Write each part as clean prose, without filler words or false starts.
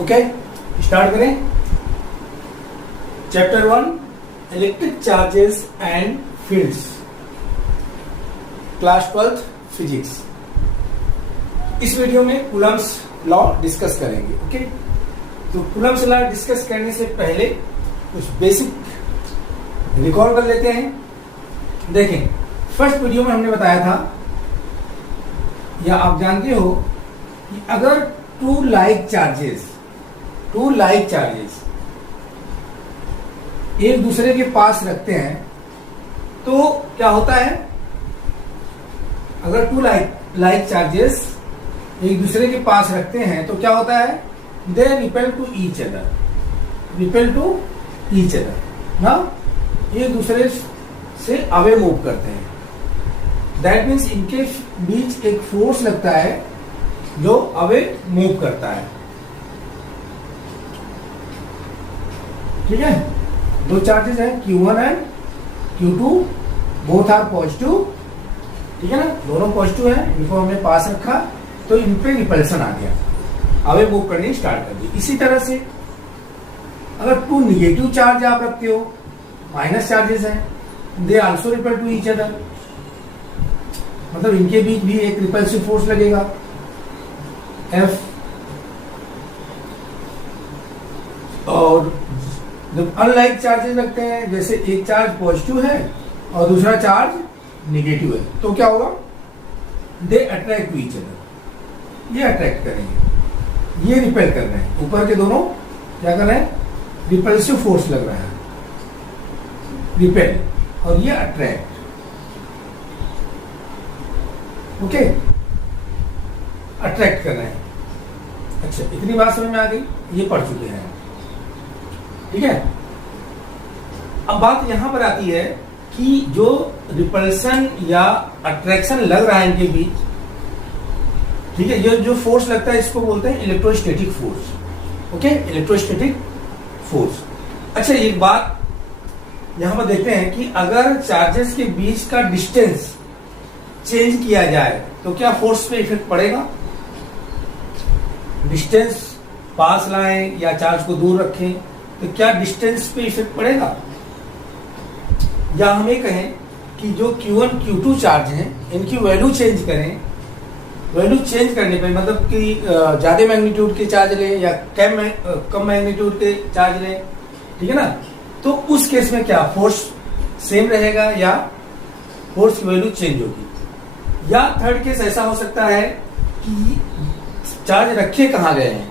Okay, start करें। Chapter 1 electric charges and fields, class 12 physics. इस video में Coulomb's law discuss करेंगे। Okay, तो कूलम्ब्स लॉ डिस्कस करने से पहले कुछ बेसिक रिकॉल कर लेते हैं। देखें, फर्स्ट वीडियो में हमने बताया था, या आप जानते हो कि अगर टू लाइक चार्जेस एक दूसरे के पास रखते हैं तो क्या होता है। अगर टू लाइक चार्जेस एक दूसरे के पास रखते हैं तो क्या होता है, they repel to each other ना, एक दूसरे से अवे मूव करते हैं। दैट मीन्स इनके बीच एक फोर्स लगता है जो अवे मूव करता है। ठीक है, दो चार्जेस हैं Q1 and Q2, both are positive. ठीक है ना, दोनों पॉजिटिव हैं, इनको हमने पास रखा तो इन पे रिपल्सन आ गया, अवे मूव करनी स्टार्ट कर दी। इसी तरह से अगर टू निगेटिव चार्ज आप रखते हो, माइनस चार्जेस हैं, they also repel to each other, मतलब इनके बीच भी एक रिपल्सिव फोर्स लगेगा F। और जब अनलाइक चार्जेस लगते हैं, जैसे एक चार्ज पॉजिटिव है और दूसरा चार्ज निगेटिव है, तो क्या होगा, they attract to each other, ये अट्रैक्ट करेंगे, ये रिपेल कर रहे हैं। ऊपर के दोनों क्या कर रहे हैं, रिपल्सिव फोर्स लग रहा है, रिपेल, और ये अट्रैक्ट। ओके, अट्रैक्ट कर रहे हैं। अच्छा, इतनी बात समझ में आ गई, ये पढ़ चुके हैं। ठीक है, अब बात यहां पर आती है कि जो रिपल्सन या अट्रैक्शन लग रहा है इनके बीच, ठीक है, ये जो फोर्स लगता है इसको बोलते हैं electrostatic force. Okay, electrostatic force. अच्छा, एक बात यहां पर देखते हैं कि अगर चार्जेस के बीच का डिस्टेंस चेंज किया जाए तो क्या फोर्स पे इफेक्ट पड़ेगा। डिस्टेंस पास लाएं या चार्ज को दूर रखें तो क्या डिस्टेंस पे इफेक्ट पड़ेगा। या हम ये कहें कि जो Q1 Q2 चार्ज हैं इनकी वैल्यू चेंज करें, वैल्यू चेंज करने पे मतलब कि ज्यादा मैग्नीट्यूड के चार्ज लें या कम मैग्नीट्यूड के चार्ज लें, ठीक है ना, तो उस केस में क्या फोर्स सेम रहेगा या फोर्स की वैल्यू चेंज होगी। या थर्ड केस ऐसा हो सकता है कि चार्ज रखे कहाँ गए हैं,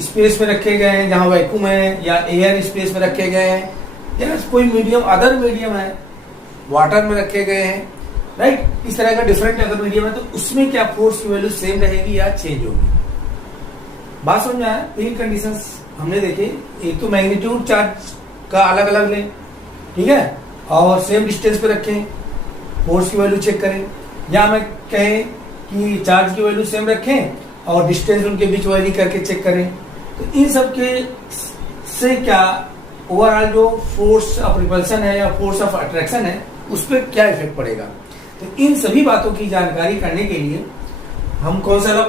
स्पेस में रखे गए हैं जहां वैक्यूम है, या एयर स्पेस में रखे गए हैं, या कोई मीडियम अदर मीडियम है, वाटर में रखे गए हैं, राइट। इस तरह का डिफरेंट अगर मीडियम है तो उसमें क्या फोर्स की वैल्यू सेम रहेगी या चेंज होगी। बात समझ में आया। तीन कंडीशंस हमने देखे, एक तो मैग्नीट्यूड चार्ज का अलग अलग लें, ठीक है, और सेम डिस्टेंस पे रखें, फोर्स की वैल्यू चेक करें, या मैं कहें कि चार्ज की वैल्यू सेम रखें और डिस्टेंस उनके बीच वैरी करके चेक करें। तो इन सब के से क्या ओवरऑल जो फोर्स ऑफ रिपल्सन है या फोर्स ऑफ अट्रैक्शन है उस पर क्या इफेक्ट पड़ेगा। तो इन सभी बातों की जानकारी करने के लिए हम कौन सा लॉ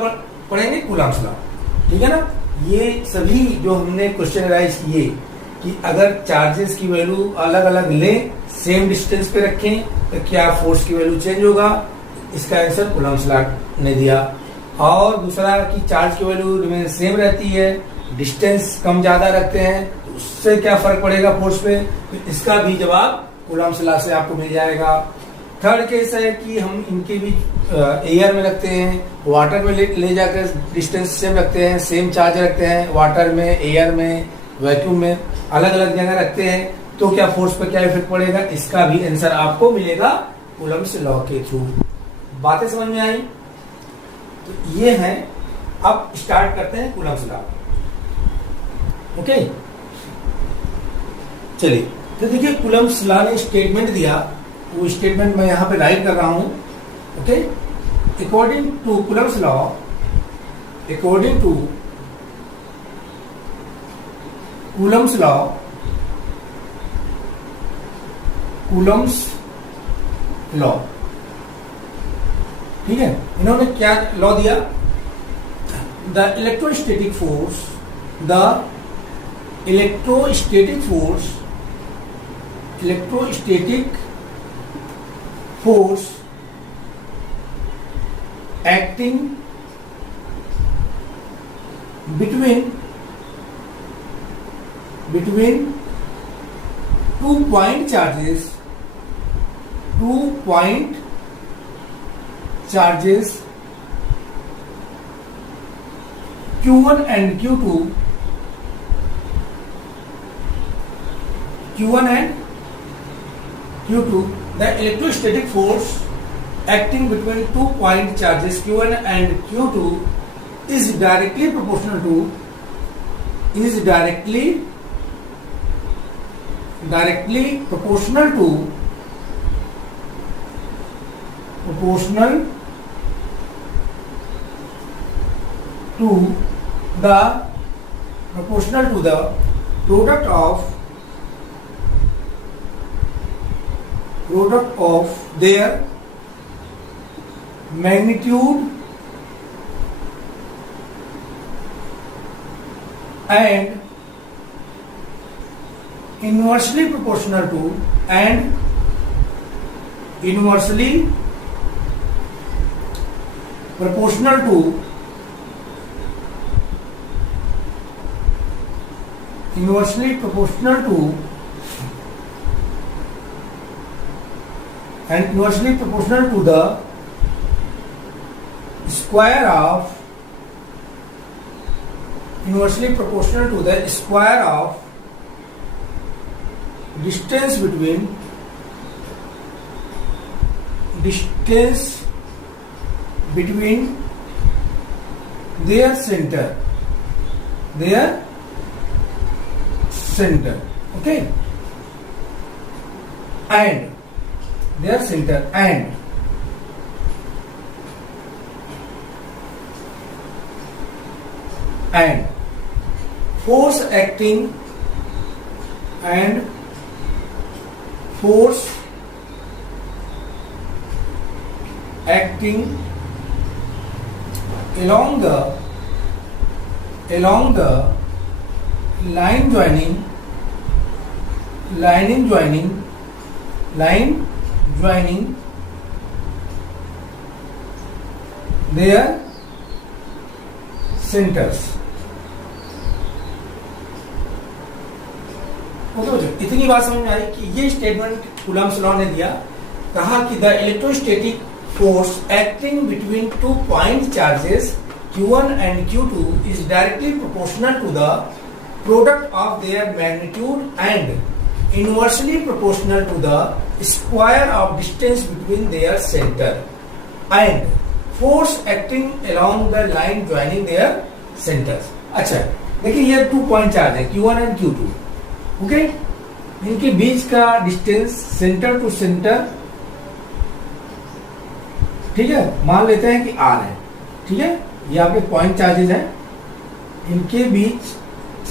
पढ़ेंगे, कूलम्ब्स लॉ। ठीक है ना, ये सभी जो हमने क्वेश्चन राइज किए कि अगर चार्जेस की वैल्यू अलग अलग लें, सेम डिस्टेंस पे रखें तो क्या फोर्स की वैल्यू चेंज होगा, इसका आंसर कूलम्ब्स लॉ ने दिया। और दूसरा कि चार्ज की वैल्यू रिमेन सेम रहती है, डिस्टेंस कम ज्यादा रखते हैं तो उससे क्या फर्क पड़ेगा फोर्स पे, तो इसका भी जवाब कूलम्ब्स लॉ से आपको मिल जाएगा। थर्ड केस है कि हम इनके बीच एयर में रखते हैं, वाटर में ले जाकर डिस्टेंस सेम रखते हैं, सेम चार्ज रखते हैं, वाटर में, एयर में, वैक्यूम में अलग अलग जगह रखते हैं, तो क्या फोर्स पे क्या इफेक्ट पड़ेगा, इसका भी आंसर आपको मिलेगा कूलम्ब्स लॉ के थ्रू। बातें समझ में आई। तो ये है, अब स्टार्ट करते हैं कूलम्ब्स लॉ। ओके, चलिए, तो देखिए कूलम्ब्स लॉ ने स्टेटमेंट दिया, वो स्टेटमेंट मैं यहां पे राइट कर रहा हूं। Okay, according to Coulomb's law, according to Coulomb's law, Coulomb's law, ठीक है। इन्होंने क्या लॉ दिया, the electrostatic force the electrostatic force acting between 2 point charges Q1 and Q2 the electrostatic force acting between 2 point charges Q1 and Q2 is directly proportional to proportional to the product of their magnitude and inversely proportional to the square of distance between their center, okay, and their center, and force acting along the line joining their centers. इतनी बात समझ में आई कि ये statement Coulomb's law ने दिया, कहा कि the electrostatic force acting between 2 point charges Q1 and Q2 is directly proportional to the product of their magnitude and inversely proportional to the square of distance between their center, and force acting along the line joining their centers. अच्छा, देखिए ये 2 point charge है Q1 and Q2, okay, इनके बीच का distance centre to centre, ठीक है, मान लेते हैं कि R है, ठीक है, ये आपके पॉइंट चार्जेस हैं, इनके बीच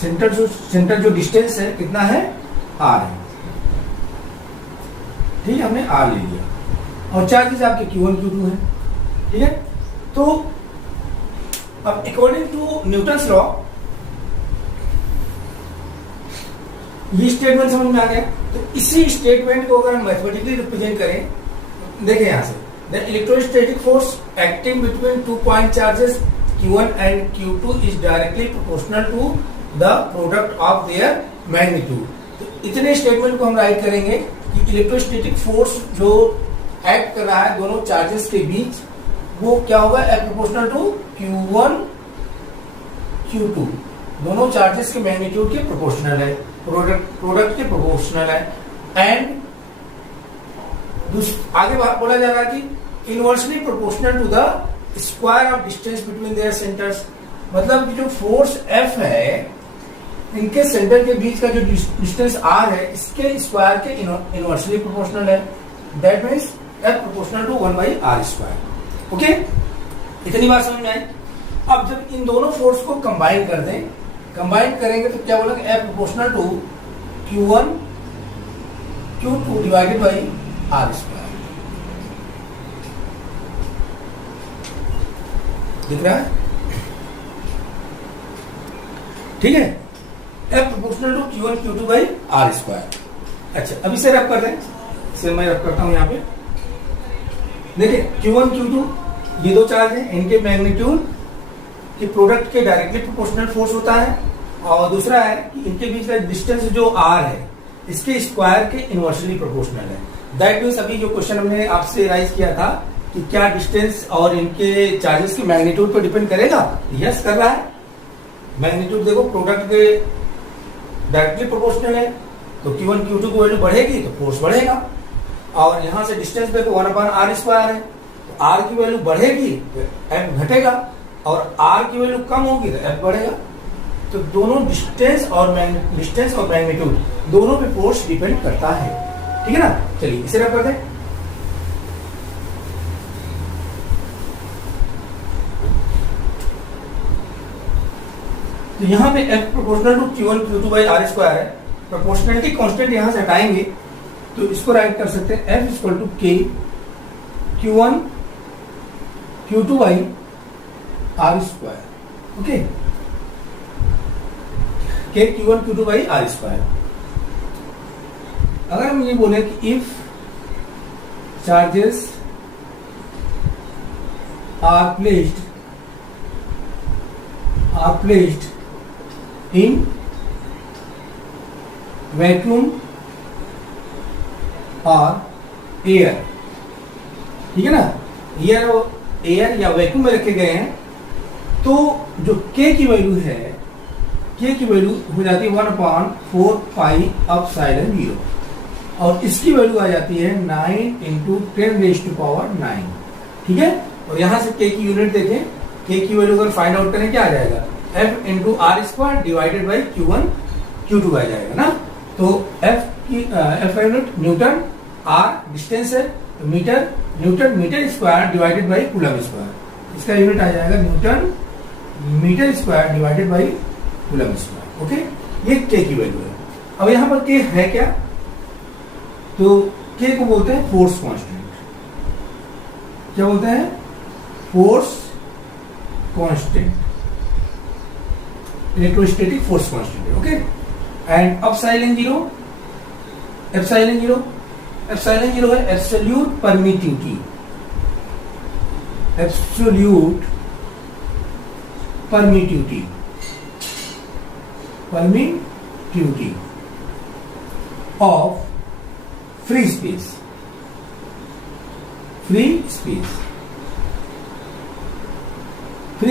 सेंटर टू सेंटर जो डिस्टेंस है कितना है, R है, ठीक है, हमने R ले लिया, और चार्जेस आपके Q1 Q2 है, ठीक है। तो अब अकॉर्डिंग टू न्यूटन्स लॉ ये स्टेटमेंट समझ में आ गया। तो इसी स्टेटमेंट को अगर हम मैथमेटिकली रिप्रेजेंट करें, देखें यहां से, the electrostatic force acting between 2 point charges Q1 and Q2 is directly proportional to the product of their magnitude. तो इतने स्टेटमेंट को हम राइट करेंगे कि इलेक्ट्रोस्टैटिक फोर्स जो एक्ट कर रहा है दोनों चार्जेस के बीच, वो क्या होगा, प्रोपोर्शनल टू Q1 Q2, दोनों चार्जेस के मैग्नीट्यूड के प्रोपोर्शनल है, प्रोडक्ट के प्रोपोर्शनल है, एंड आगे बोला जा रहा है कि inversely proportional to the square of distance between their centres, मतलब कि जो फोर्स F है इनके सेंटर के बीच का जो डिस्टेंस R है इसके स्क्वायर के इनवर्सली प्रोपोर्शनल है, that means F proportional to 1/r², okay, इतनी बात समझ में आई। अब जब इन दोनों फोर्स को कंबाइन कर दें, कंबाइन करेंगे तो क्या बोलेंगे, F proportional to Q1 Q2 divided by r², दिख रहा है। ठीक है, F proportional to Q1 Q2 by R square. अच्छा, अब इसे रब कर रहे हैं, इसे मैं रब करता हूं यहाँ पे। देखिए Q1 Q2 ये दो चार्ज हैं, इनके मैग्नीट्यूड के प्रोडक्ट के डायरेक्टली प्रोपोर्शनल फोर्स होता है, और दूसरा है कि इनके बीच का डिस्टेंस जो R है इसके स्क्वायर के इनवर्सली प्रोपोर्शनल है। दैट मीन्स अभी जो क्वेश्चन हमने आपसे राइज किया था कि क्या डिस्टेंस और इनके चार्जेस के मैग्नीट्यूड पर डिपेंड करेगा, यस कर रहा है। मैग्नीट्यूड देखो प्रोडक्ट के डायरेक्टली प्रोपोर्शनल है, तो Q1 Q2 की वैल्यू बढ़ेगी तो फोर्स बढ़ेगा, और यहां से डिस्टेंस देखो 1/r स्क्वायर है, तो R की वैल्यू बढ़ेगी तो F घटेगा, और R की वैल्यू कम होगी तो F बढ़ेगा। तो दोनों डिस्टेंस और मैग्नीट्यूड दोनों पे फोर्स डिपेंड करता है, ठीक है ना। चलिए इसे रख करते हैं। तो यहां पे F proportional to Q1 Q2 by R square है। प्रोपोर्शनलिटी कांस्टेंट यहां से हटाएंगे तो इसको राइट कर सकते हैं F equal to K Q1 Q2 by R square. Okay, K Q1 Q2 by R square. अगर हम ये बोले कि if charges are placed in vacuum और एयर, ठीक है ना, एयर या वैक्यूम में रखे गए हैं, तो जो K की वैल्यू है, K की वैल्यू हो जाती है 1/4 पाई एप्सिलॉन 0, और इसकी वैल्यू आ जाती है 9 इंटू 10⁹9, ठीक है। और यहां से K की यूनिट देखें, K की वैल्यू अगर फाइंड आउट करें क्या आ जाएगा, F into R square divided by Q1 Q2 आ जाएगा ना। तो F unit newton, R distance है, तो metre square divided by coulomb square, इसका यूनिट आ जाएगा newton metre square divided by coulomb square. Okay, ये K की वैल्यू है। अब यहां पर K है क्या, तो K को बोलते हैं फोर्स कांस्टेंट। क्या बोलते हैं, force constant, electrostatic force constant. Okay, and epsilon 0 है absolute permittivity, of free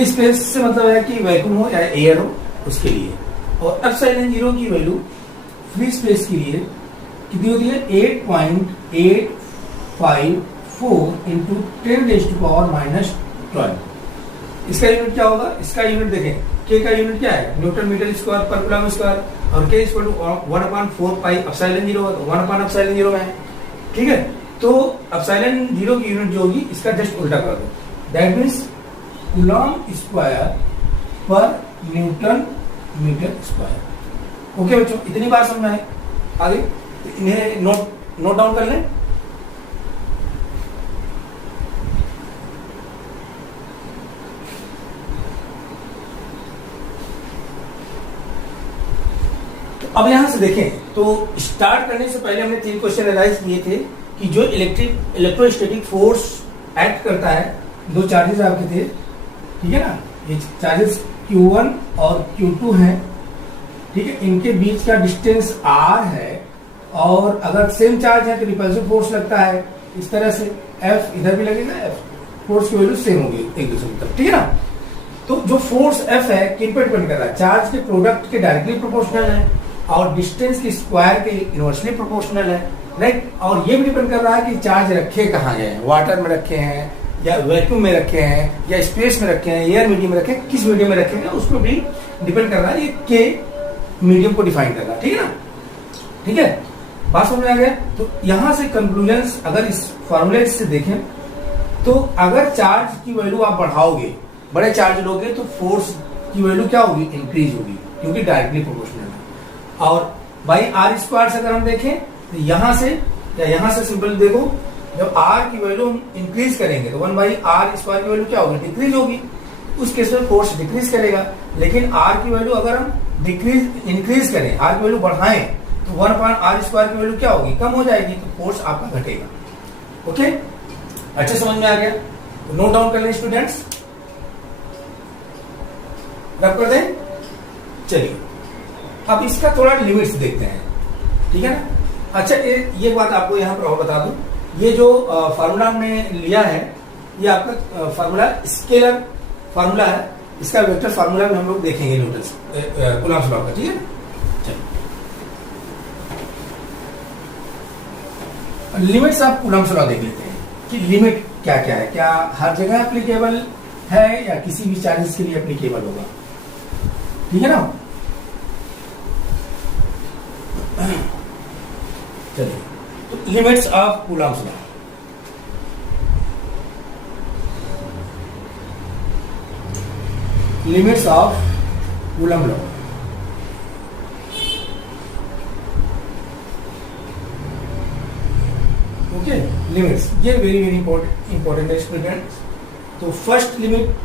space से मतलब है कि वैक्यूम हो या एयर हो उसके लिए। और एप्सिलॉन 0 की वैल्यू फ्री स्पेस के लिए कितनी होती है, 8.854 इंटू 10⁻⁻12। इसका यूनिट क्या होगा, इसका यूनिट देखें, K का यूनिट क्या है, न्यूटन मीटर स्क्वायर पर कूलम स्क्वायर, और K equal to 1/4 pi epsilon 0 है, 1/एप्सिलॉन 0 में है, ठीक है। तो एप्सिलॉन 0 की यूनिट जो होगी इसका जस्ट उल्टा कर दो, दैट मीन्स कूलम स्क्वायर पर न्यूटन मीटर स्क्वायर। ओके बच्चों, इतनी बार समझना है, आगे इन्हें नोट डाउन कर लें। तो अब यहां से देखें, तो स्टार्ट करने से पहले हमने 3 क्वेश्चन एनालाइज किए थे कि जो इलेक्ट्रोस्टैटिक फोर्स एक्ट करता है, 2 चार्जेस आपके थे, ठीक है ना, ये चार्जेस Q1 और Q2 हैं, ठीक है, इनके बीच का डिस्टेंस R है, और अगर सेम चार्ज है तो रिपल्सिव फोर्स लगता है इस तरह से, F इधर भी लगेगा, F फोर्स की वैल्यू सेम होगी एक दूसरे की तरफ, ठीक है ना। तो जो फोर्स F है किन पर डिपेंड कर रहा है, चार्ज के प्रोडक्ट के डायरेक्टली प्रोपोर्शनल है, और डिस्टेंस के स्क्वायर के इनवर्सली प्रोपोर्शनल है, राइट। और ये भी डिपेंड कर रहा है कि चार्ज रखे कहाँ गए हैं, वाटर में रखे हैं या वैक्यूम में रखे हैं या स्पेस में रखे हैं, एयर मीडियम में रखे हैं, किस मीडियम में रखे हैं उस पर भी डिपेंड कर रहा है। ये K मीडियम को डिफाइन कर रहा है, ठीक है ना, ठीक है, बात समझ में आ गया। तो यहां से कंक्लूजन अगर इस फॉर्मूले से देखें, तो अगर चार्ज की वैल्यू आप बढ़ाओगे, बड़े चार्ज लोगे, तो फोर्स की वैल्यू क्या होगी, इंक्रीज होगी, क्योंकि डायरेक्टली प्रोपोर्शनल है। और बाई आर स्क्वायर से अगर हम देखें, तो यहां से या यहां से सिंपल देखो, जब R की वैल्यू हम इंक्रीज करेंगे तो 1/r स्क्वायर की वैल्यू क्या होगी, डिक्रीज होगी। उस केस में फोर्स डिक्रीज करेगा। लेकिन आर की वैल्यू अगर हम इंक्रीज करें, आर की वैल्यू बढ़ाएं, तो 1/r² की वैल्यू क्या होगी, कम हो जाएगी, तो फोर्स आपका घटेगा। ओके, अच्छा समझ में आ गया? नोट डाउन कर लें स्टूडेंट्स, रब कर दें। चलिए अब इसका थोड़ा लिमिट्स देखते हैं, ठीक है ना। अच्छा ये बात आपको यहाँ पर और बता दूं, ये जो फार्मूला हमने लिया है, ये आपका फार्मूला स्केलर फार्मूला है, इसका वेक्टर फार्मूला भी हम लोग देखेंगे न्यूटन्स कूलम्ब्स लॉ का, ठीक है। चलिए लिमिट्स ऑफ कूलम्ब्स लॉ देख लेते हैं कि लिमिट क्या क्या है, क्या हर जगह एप्लीकेबल है या किसी भी चार्जेस के लिए एप्लीकेबल होगा, ठीक है ना। चलिए तो limits of Coulomb's law, limits of Coulomb law. Okay, limits ये वेरी वेरी इंपॉर्टेंट है स्टूडेंट्स। तो फर्स्ट लिमिट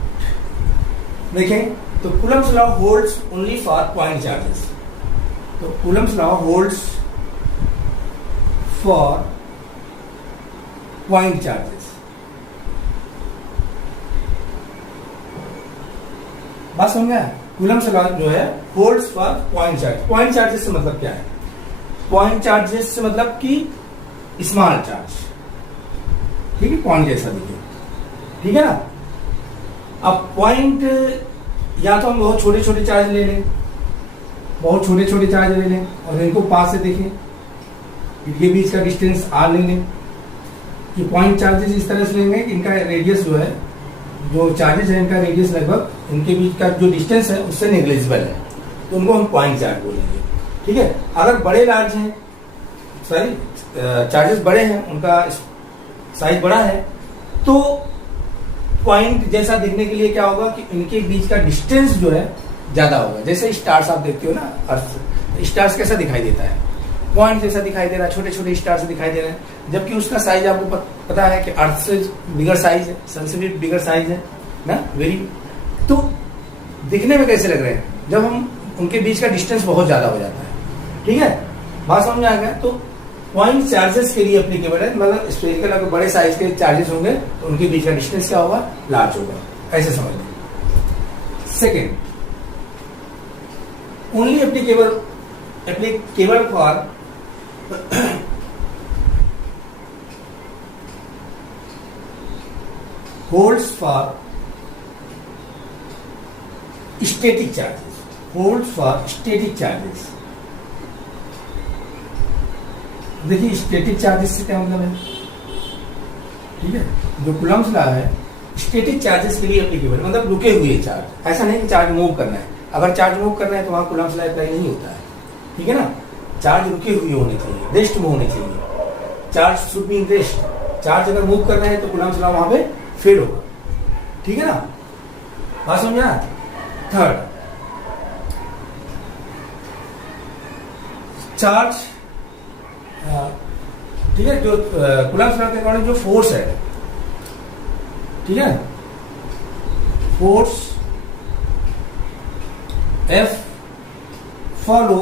देखें तो Coulomb's law holds only for point charges. तो Coulomb's law holds for point charges. बात समझ में आया? कूलम्ब्स लॉ जो है holds for point charge. Point charges से मतलब क्या है? पॉइंट चार्जेस से मतलब कि स्मॉल चार्ज, ठीक है, पॉइंट जैसा दिखे, ठीक है ना। अब पॉइंट या तो हम बहुत छोटे छोटे चार्ज ले लें, बहुत छोटे छोटे चार्ज ले लें और इनको पास से देखें, इनके बीच का डिस्टेंस आर ले लें। कि पॉइंट चार्जेस इस तरह से लेंगे, इनका रेडियस जो है, जो चार्जेस है इनका रेडियस लगभग इनके बीच का जो डिस्टेंस है उससे नेग्लिजिबल है, तो उनको हम पॉइंट चार्ज बोलेंगे, ठीक है। अगर बड़े लार्ज हैं, सॉरी चार्जेस बड़े हैं, उनका साइज बड़ा है, तो पॉइंट जैसा दिखने के लिए क्या होगा कि इनके बीच का डिस्टेंस जो है ज्यादा होगा। जैसे स्टार्स आप देखते हो ना, अर्थ स्टार्स कैसा दिखाई देता है, पॉइंट जैसा दिखाई दे रहा है, छोटे छोटे स्टार्स दिखाई दे रहे हैं, जबकि उसका साइज आपको पता है कि अर्थ से बिगर साइज है, सन से भी बिगर साइज है ना, वेरी। तो दिखने में कैसे लग रहे हैं जब हम उनके बीच का डिस्टेंस बहुत ज्यादा हो जाता है, ठीक है। बात समझ में आ गया? तो पॉइंट चार्जेस के लिए एप्लीकेबल है, मतलब स्फेरिकल अगर बड़े साइज के चार्जेस होंगे तो उनके बीच का डिस्टेंस क्या होगा, लार्ज होगा, ऐसे समझ लें। Second, only applicable for holds for static charges, holds for static charges। देखिए स्टैटिक चार्जेस से क्या मतलब है, ठीक है। जो कूलम्ब्स लॉ है स्टैटिक चार्जेस के लिए एप्लीकेबल, मतलब रुके हुए चार्ज। ऐसा नहीं कि चार्ज मूव करना है, अगर चार्ज मूव करना है तो वहां कूलम्ब्स लॉ अप्लाई नहीं होता है, ठीक है ना। चार्ज रुके हुए होने चाहिए, रेस्ट में होने चाहिए, charge should be in rest. Charge अगर मूव कर रहे हैं तो कूलम्ब्स लॉ वहां पे फेल होगा, ठीक है ना। बात समझा? थर्ड, चार्ज, ठीक है, जो कूलम्ब्स लॉ के अकॉर्डिंग जो फोर्स है, ठीक है, force F follow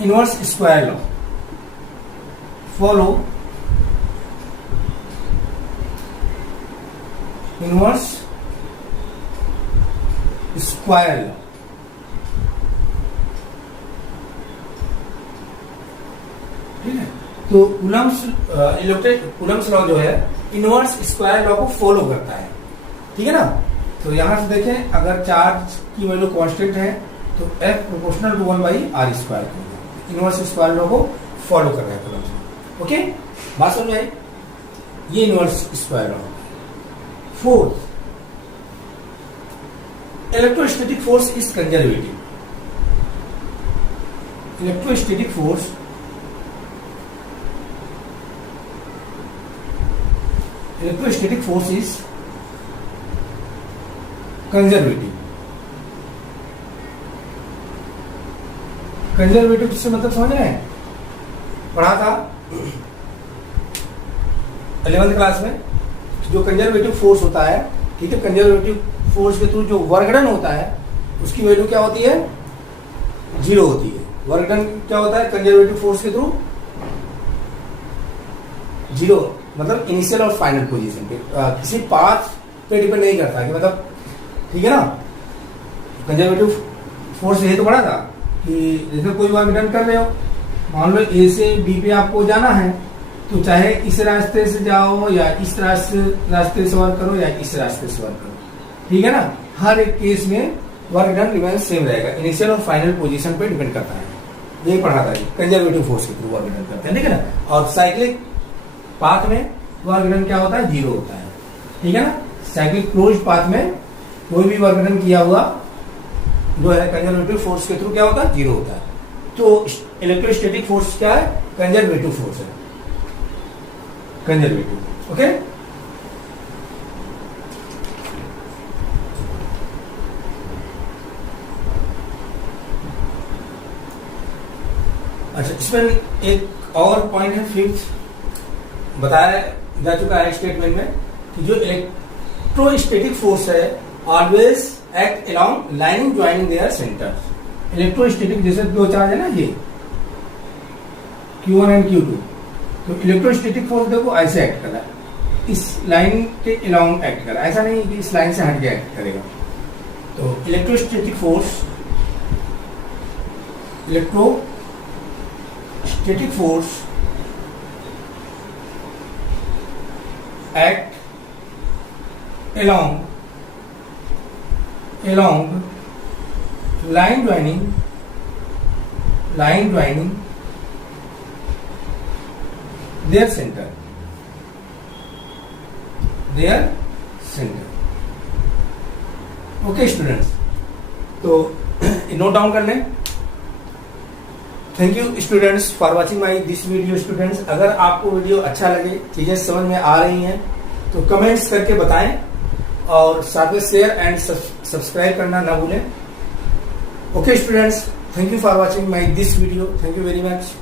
inverse square law, follow inverse square law, ठीक है। तो कूलम्ब्स लॉ जो है इनवर्स स्क्वायर लॉ को फॉलो करता है, ठीक है ना। तो यहां से देखें, अगर चार्ज की वैल्यू कांस्टेंट है तो F proportional to 1/r², inverse square law को फॉलो कर रहा है कूलम्ब्स लॉ। ओके, बात समझ आई? ये inverse square law. Fourth, electrostatic force is conservative. Electrostatic force is conservative. Conservative से मतलब समझ रहे हैं, पढ़ा था 11th क्लास में। जो कंजर्वेटिव फोर्स होता है, ठीक है। कंजर्वेटिव फोर्स के थ्रू जो वर्क डन होता है उसकी वैल्यू क्या होती है, 0 होती है। वर्क डन क्या होता है कंजर्वेटिव फोर्स के थ्रू, 0, मतलब इनिशियल और फाइनल पोजीशन पे, किसी पाथ पे डिपेंड नहीं करता कि मतलब, ठीक है ना। कंजर्वेटिव फोर्स ये तो पढ़ा था कि जैसे कोई वर्क डन कर रहे हो, मान लो ए से बी पे आपको जाना है, तो चाहे इस रास्ते से जाओ या इस रास्ते से वर्क करो या इस रास्ते से वर्क करो, ठीक है ना। हर एक केस में वर्क डन रिमेन सेम रहेगा, इनिशियल और फाइनल पोजीशन पे डिपेंड करता है। यही पढ़ा था कंजर्वेटिव फोर्स के थ्रू वर्क डन करते हैं, ठीक है ना। और साइक्लिक पाथ में वर्क डन क्या होता है, 0 होता है, ठीक है ना। साइक्लिक क्लोज्ड पाथ में कोई भी वर्क डन किया हुआ जो है कंजर्वेटिव फोर्स के थ्रू क्या होता है, 0 होता है। तो इलेक्ट्रोस्टैटिक फोर्स क्या है, कंजर्वेटिव फोर्स है, कंजर्वेटिव, ओके। अच्छा, इसमें एक और पॉइंट है, फिफ्थ बताया जा चुका है स्टेटमेंट में कि जो इलेक्ट्रोस्टैटिक फोर्स है always act along line joining there centre. Electrostatic जैसे दो चार्ज है ना, ये Q1 एंड Q2, तो इलेक्ट्रोस्टैटिक फोर्स देखो ऐसे एक्ट कर रहा है, इस लाइन के अलोंग एक्ट कर रहा है, ऐसा नहीं कि इस लाइन से हट के एक्ट करेगा। तो electrostatic force act along line joining their center, okay students, तो नोट डाउन कर लें। Thank you students for watching my this video. Students, अगर आपको वीडियो अच्छा लगे, चीजें समझ में आ रही हैं, तो कमेंट्स करके बताएं और साथ में शेयर एंड सब्सक्राइब करना ना भूलें। Okay students, thank you for watching my this video. Thank you very much.